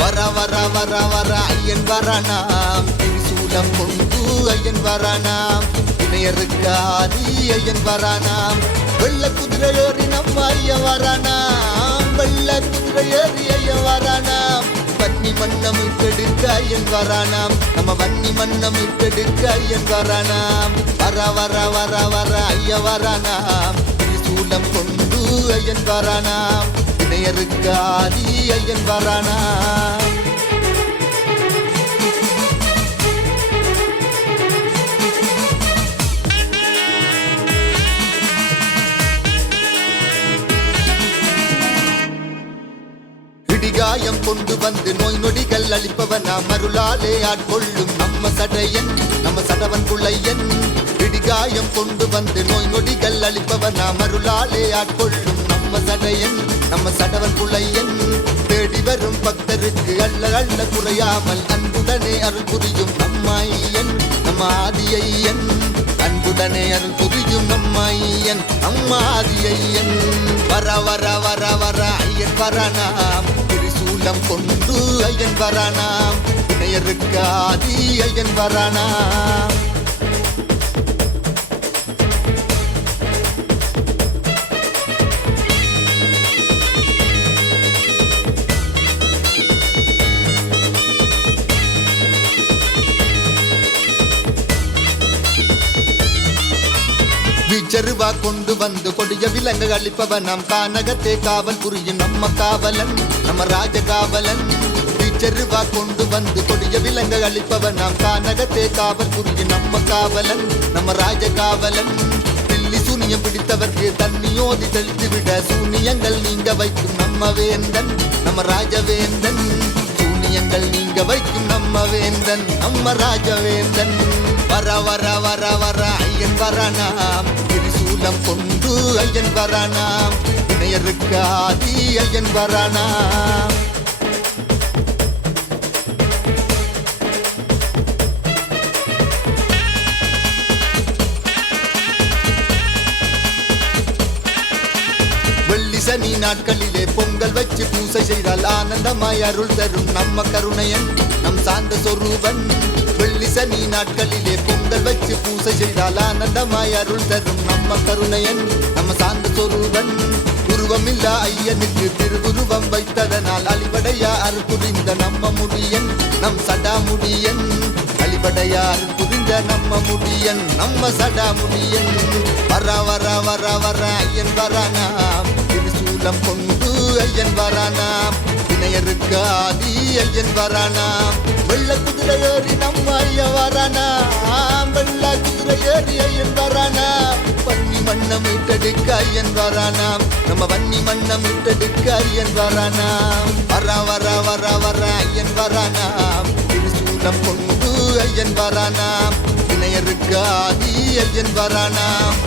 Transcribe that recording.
வர வர வர வர ஐயன் வரணாம் திரிசூலம் கொண்டு ஐயன் வரணாம் இணையருக்காதி ஐயன் வரணாம் வெள்ள குதிரை ஏறி நம்ம ஐயன் வரணாம் வெள்ள குதிரை ஏறி ஐயன் வரணாம் வன்னி மன்னம் கெடுக்க ஐயன் வரணாம் நம்ம வன்னி மன்னம் கெடுக்க ஐயன் வரணாம் வர வர வர வர ஐய வரணாம் திரிசூலம் கொண்டு ஐயன் வரணாம் வரானாம் இணையருக்காதி ஐயன் வரானா? காயம் கொண்டு வந்து நோய் நொடிகள் அளிப்பவனா மருளாலே ஆட்கொள்ளும் நம்ம சடையன் நம்ம சடவன் புள்ளையன் இடிகாயம் கொண்டு வந்து நோய் நொடிகள் அளிப்பவனா மருளாலே ஆட்கொள்ளும் நம்ம சடையன். நம்ம சடவன் புள்ளையன் தேடி வரும் பக்தருக்கு அல்ல அல்ல குறையாமல் அன்புடனே அருள் புரியும் அம்மாயன் ஐயன் நம்ம ஆதியையன் அன்புடனே அருள் புரியும் அம்மாயன் ஐயன் வர வர வர வர ஐயன் வரணாம் திரிசூலம் கொண்டு ஐயன் வரணாம் இணையருக்கு ஆதி ஐயன் வரணாம் தெருவா கொண்டு வந்து கொடிய விலங்கு அளிப்பவன் நம் கானகத்தே காவல் புரியும் நம்ம காவலன் நம்ம ராஜ காவலன். தெருவா கொண்டு வந்து கொடிய விலங்கு அளிப்பவன் நாம் கானகத்தே காவல் புரியும் நம்ம காவலன் நம்ம ராஜ காவலன். பில்லி சூனியம் பிடித்தவர்க்கு தண்ணியோதி தெளித்து விட சூனியங்கள் நீங்க வைக்கும் நம்ம வேந்தன் நம்ம ராஜவேந்தன் சூனியங்கள் நீங்க வைக்கும் நம்ம வேந்தன் நம்ம ராஜவேந்தன் வர வர வர வர ஐயன் வரானாம் உள்ளம் கொண்டு ஐயன் வரானாம். இணையருக்கு ஆதி ஐயன் வரானாம். சனி நாட்களிலே பொங்கல் வச்சு பூசை செய்தால் ஆனந்தமாய் அருள் தரும் நம்ம கருணையன் நம் சாந்த சொரூபன். வெள்ளி சனி நாட்களிலே பொங்கல் வச்சு பூசை செய்தால் ஆனந்தமாய் அருள் தரும் நம்ம கருணையன் நம்ம சார்ந்த சொரூபன் உருவமில்லா ஐயனுக்கு திருவுருவம் வைத்ததனால் அழிவடையா அருள் புரிந்த நம்ம முடியன் நம் சடா முடியன். அழிவடையார் புரிந்த நம்ம முடியன் நம்ம சடா முடியன். வர வர வர வர ஐயன் வரானாம் திருசூலம் கொண்டு ஐயன் வரானாம் இணையருக்கு ஆதி ஐயன் வரானாம் வெள்ள குதிரை நம்ம ஐய வரானா குதிரை ஏறி ஐயன் வரானாம் வன்னி மண்ணம் இட்டெடுக்க ஐயன் வரானாம் நம்ம வன்னி மண்ணம் இட்டெடுக்க ஐயன் வரானாம் வர வர வர வர ஐயன் வரானாம் திரிசூலம் கொண்டு ஐயன் வரானாம் இணையருக்கு ஆதி ஐயன் வரானாம்